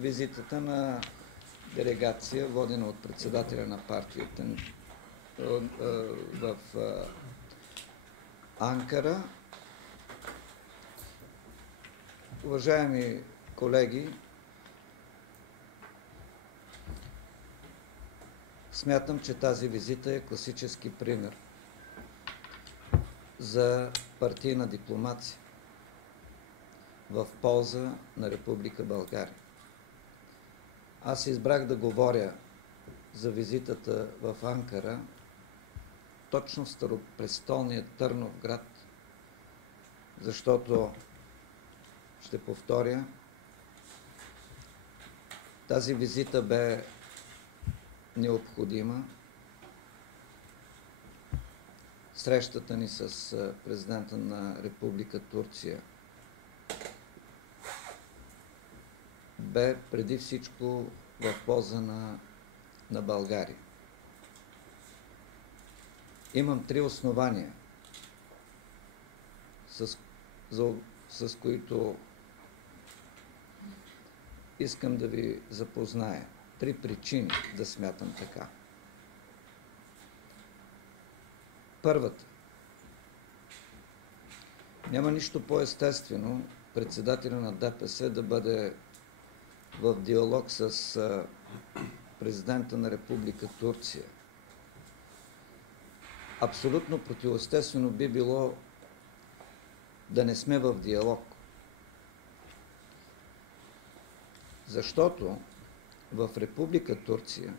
визитата на делегация, водена от председателя на партията в Анкара. Уважаеми колеги, смятам, че тази визита е класически пример за партийна дипломация в полза на Република България. Аз избрах да говоря за визитата в Анкара точно в старопрестолния Търновград, защото, ще повторя, тази визита бе необходима. Срещата ни с президента на Република Турция бе преди всичко в полза на България. Имам три основания, с които искам да ви запозная. Три причини да смятам така. Първата. Няма нищо по-естествено председателя на ДПС да бъде в диалог с президента на Република Турция. Абсолютно противоестествено би било да не сме в диалог. Защото в Република Турция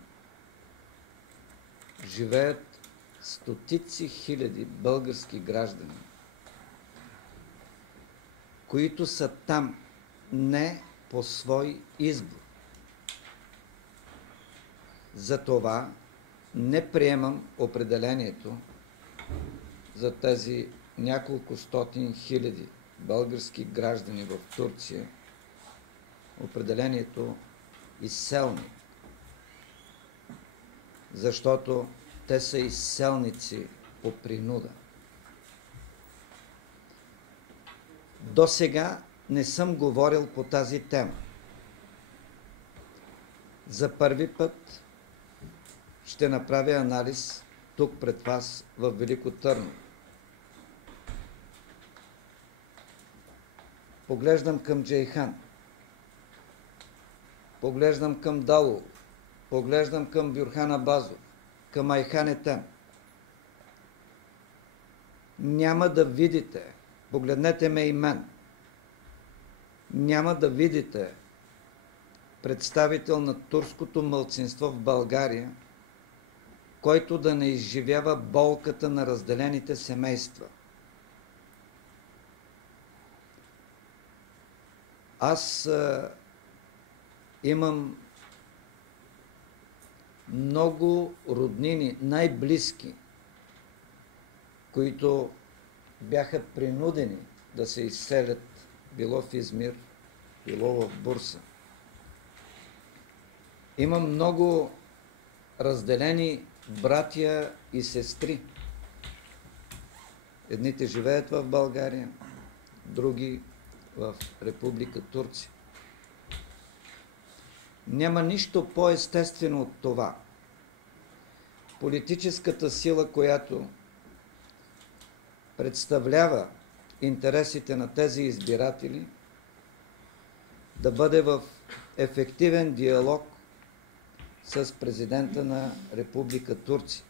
живеят стотици хиляди български граждани, които са там не по свой избор. Затова не приемам определението за тези няколко стотин хиляди български граждани в Турция, определението изселник, защото те са изселници по принуда. До сега не съм говорил по тази тема. За първи път ще направя анализ тук пред вас в Велико Търново. Поглеждам към Джейхан, поглеждам към Далово, поглеждам към Бюрхан Абазов, към Айхан Етем. Няма да видите, погледнете ме и мен, няма да видите представител на турското малцинство в България, който да не изживява болката на разделените семейства. Аз имам много роднини, най-близки, които бяха принудени да се изселят било в Измир, било в Бурса. Имам много разделени братя и сестри. Едните живеят в България, други в Република Турция. Няма нищо по-естествено от това. Политическата сила, която представлява интересите на тези избиратели, да бъде в ефективен диалог с президента на Република Турция.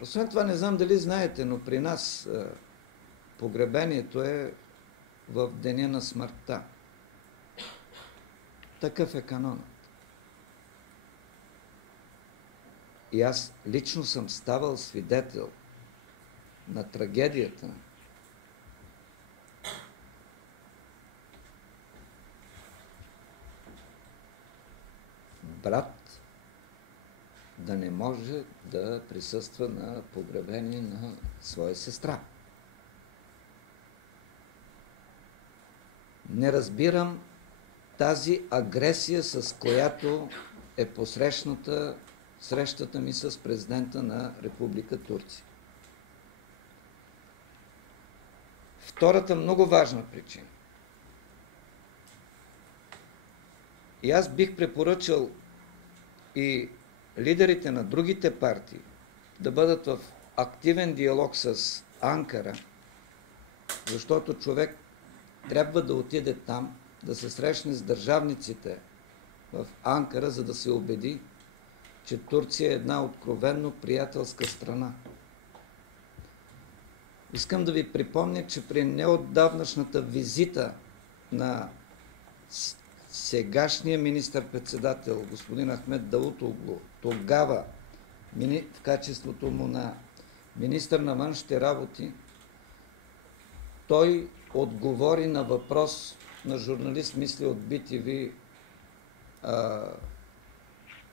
Освен това, не знам дали знаете, но при нас погребението е в деня на смъртта. Такъв е канонът. И аз лично съм ставал свидетел на трагедията. Брат да не може да присъства на погребение на своя сестра. Не разбирам тази агресия, с която е посрещната срещата ми с президента на Република Турция. Втората много важна причина. И аз бих препоръчал и лидерите на другите партии да бъдат в активен диалог с Анкара, защото човек трябва да отиде там, да се срещне с държавниците в Анкара, за да се убеди, че Турция е една откровенно приятелска страна. Искам да ви припомня, че при неотдавнашната визита на сегашния министър-председател господин Ахмед Давутоглу, тогава в качеството му на министър на външните работи, той отговори на въпрос на журналист, мисля от BTV,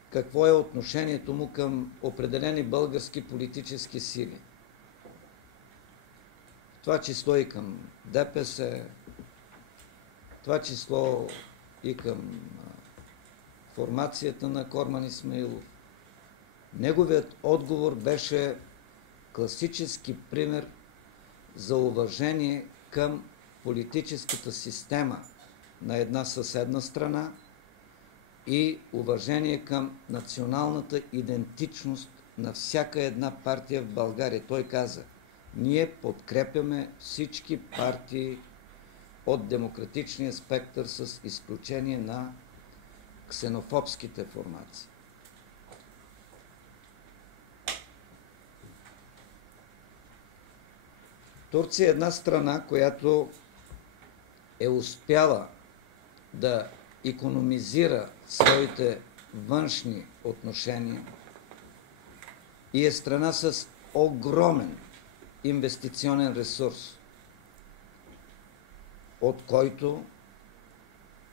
какво е отношението му към определени български политически сили. Това число и към ДПС, това число и към формацията на Корман Исмаилов. Неговият отговор беше класически пример за уважение към политическата система на една съседна страна и уважение към националната идентичност на всяка една партия в България. Той каза: ние подкрепяме всички партии от демократичния спектър с изключение на ксенофобските формации. Турция е една страна, която е успяла да икономизира своите външни отношения и е страна с огромен инвестиционен ресурс, от който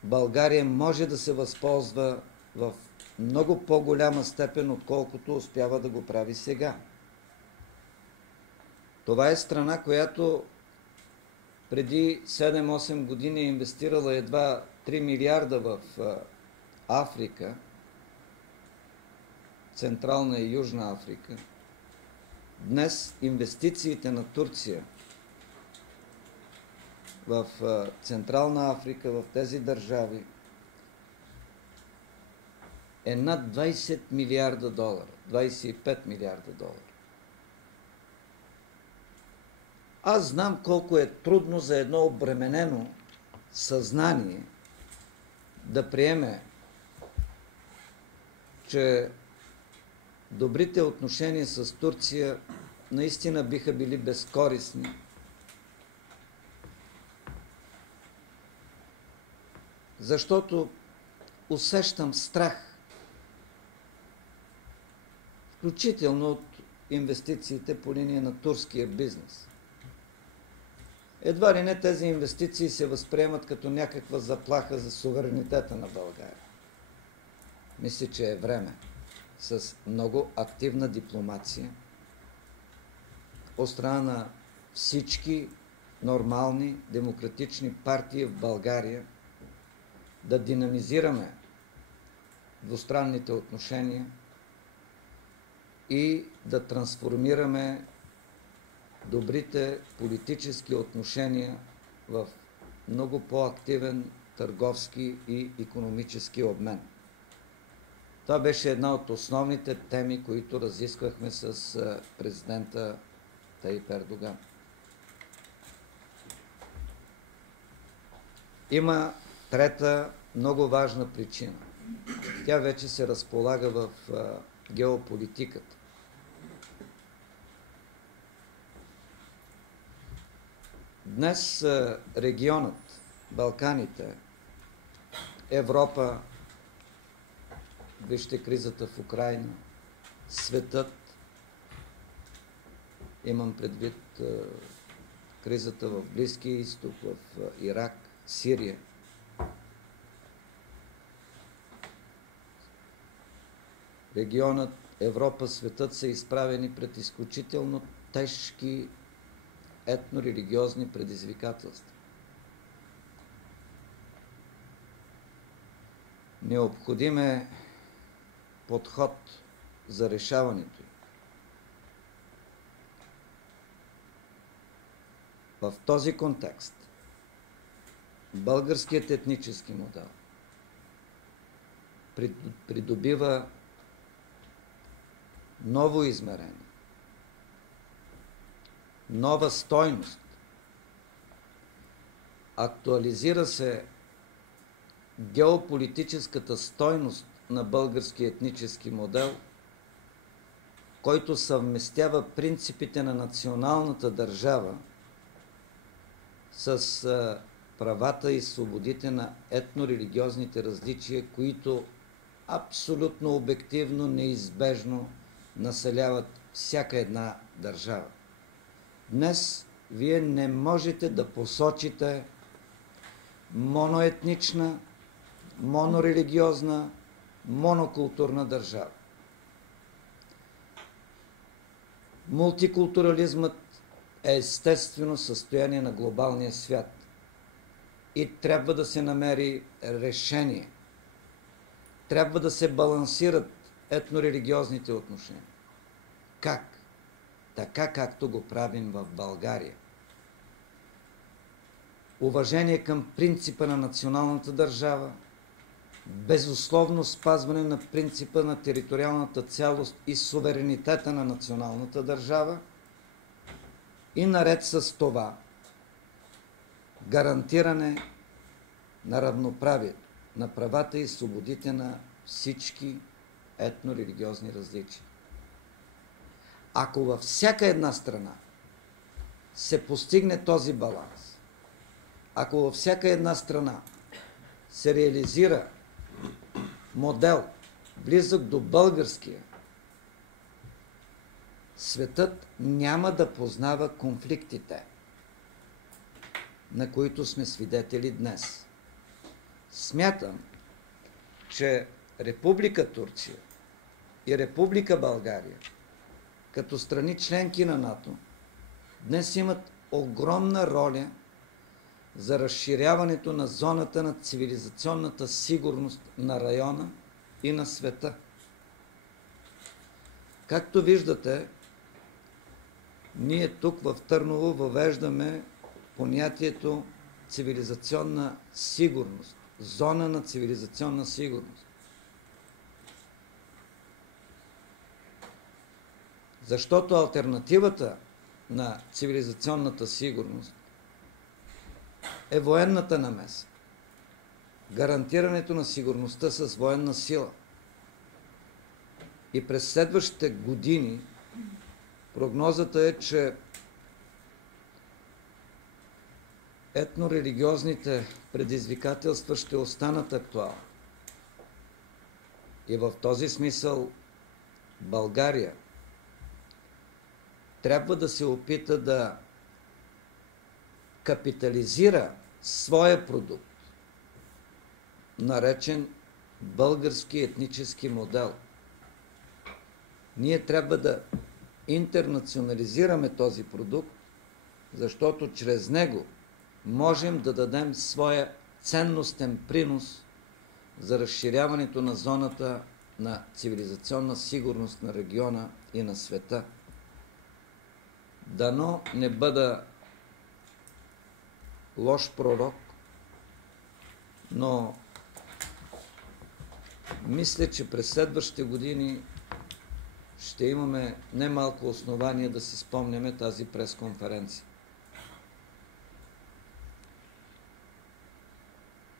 България може да се възползва в много по-голяма степен, отколкото успява да го прави сега. Това е страна, която преди 7-8 години е инвестирала едва 3 милиарда в Африка, Централна и Южна Африка. Днес инвестициите на Турция в Централна Африка, в тези държави, е над 20 милиарда долара, 25 милиарда долара. Аз знам колко е трудно за едно обременено съзнание да приеме, че добрите отношения с Турция наистина биха били безкорисни. Защото усещам страх, включително от инвестициите по линия на турския бизнес. Едва ли не тези инвестиции се възприемат като някаква заплаха за суверенитета на България. Мисля, че е време с много активна дипломация от страна на всички нормални демократични партии в България да динамизираме двустранните отношения и да трансформираме добрите политически отношения в много по-активен търговски и икономически обмен. Това беше една от основните теми, които разисквахме с президента Таип Ердоган. Има трета много важна причина. Тя вече се разполага в геополитиката. Днес регионът, Балканите, Европа, вижте кризата в Украйна, светът, имам предвид кризата в Близкия изток, в Ирак, Сирия. Регионът, Европа, светът са изправени пред изключително тежки етно-религиозни предизвикателства. Необходим е подход за решаването им. В този контекст българският етнически модел придобива ново измерение, нова стойност. Актуализира се геополитическата стойност на българския етнически модел, който съвместява принципите на националната държава с правата и свободите на етнорелигиозните различия, които абсолютно обективно, неизбежно населяват всяка една държава. Днес вие не можете да посочите моноетнична, монорелигиозна, монокултурна държава. Мултикултурализмът е естествено състояние на глобалния свят и трябва да се намери решение. Трябва да се балансират етнорелигиозните отношения. Как? Така както го правим в България. Уважение към принципа на националната държава, безусловно спазване на принципа на териториалната цялост и суверенитета на националната държава и наред с това гарантиране на равноправието, на правата и свободите на всички етнорелигиозни различия. Ако във всяка една страна се постигне този баланс, ако във всяка една страна се реализира модел близък до българския, светът няма да познава конфликтите, на които сме свидетели днес. Смятам, че Република Турция и Република България, като страни членки на НАТО, днес имат огромна роля за разширяването на зоната на цивилизационната сигурност на района и на света. Както виждате, ние тук в Търново въвеждаме понятието цивилизационна сигурност, зона на цивилизационна сигурност. Защото алтернативата на цивилизационната сигурност е военната намеса. Гарантирането на сигурността с военна сила. И през следващите години прогнозата е, че етнорелигиозните предизвикателства ще останат актуални. И в този смисъл България трябва да се опита да капитализира своя продукт, наречен български етнически модел. Ние трябва да интернационализираме този продукт, защото чрез него можем да дадем своя ценностен принос за разширяването на зоната на цивилизационна сигурност на региона и на света. Дано не бъда лош пророк, но мисля, че през следващите години ще имаме немалко основание да си спомняме тази пресконференция.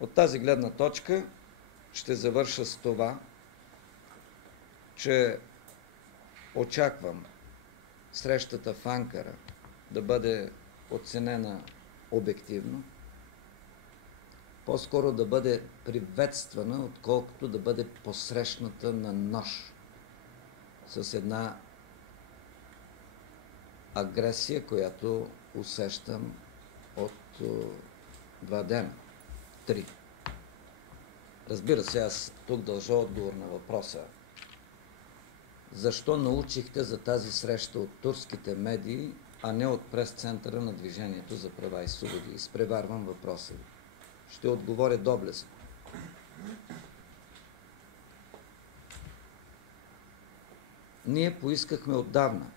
От тази гледна точка ще завърша с това, че очаквам срещата в Анкара да бъде оценена обективно, по-скоро да бъде приветствана, отколкото да бъде посрещната на нож с една агресия, която усещам от 2 дена. 3. Разбира се, аз тук дължа отговор на въпроса. Защо научихте за тази среща от турските медии, а не от прес-центъра на Движението за права и свободи? Изпреварвам въпроса ви. Ще отговоря доблестно. Ние поискахме отдавна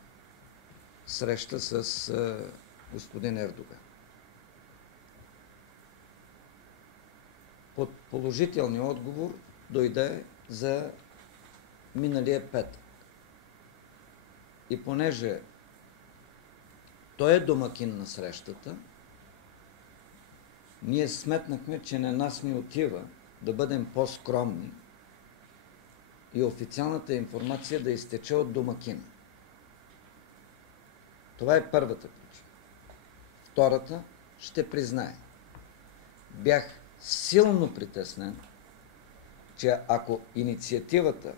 среща с господин Ердоган. Положителният отговор дойде за миналия петък. И понеже той е домакин на срещата, ние сметнахме, че на нас ни отива да бъдем по-скромни и официалната информация да изтече от домакина. Това е първата причина. Втората, ще призная. Бях силно притеснен, че ако инициативата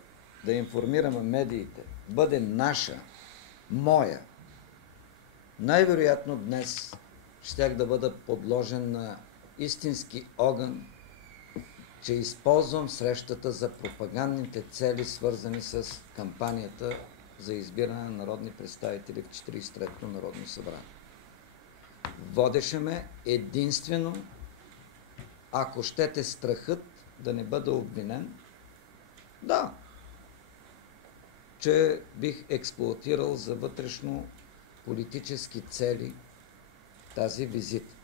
да информираме медиите бъде наша, моя, най-вероятно днес щях да бъда подложен на истински огън, че използвам срещата за пропагандните цели, свързани с кампанията за избиране на народни представители в 43-то Народно събрание. Водеше ме единствено, ако щете, страхът да не бъда обвинен, да, че бих експлоатирал за вътрешно политически цели тази визита.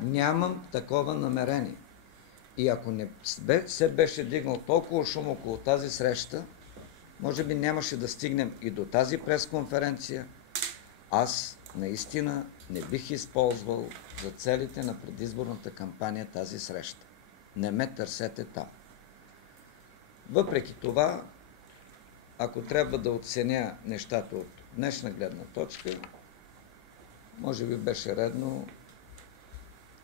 Нямам такова намерение. И ако не се беше дигнал толкова шум около тази среща, може би нямаше да стигнем и до тази пресконференция. Аз наистина не бих използвал за целите на предизборната кампания тази среща. Не ме търсете там. Въпреки това, ако трябва да оценя нещата от днешна гледна точка, може би беше редно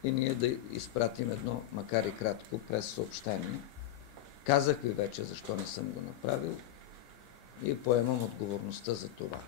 и ние да изпратим едно, макар и кратко, през съобщение. Казах ви вече защо не съм го направил и поемам отговорността за това.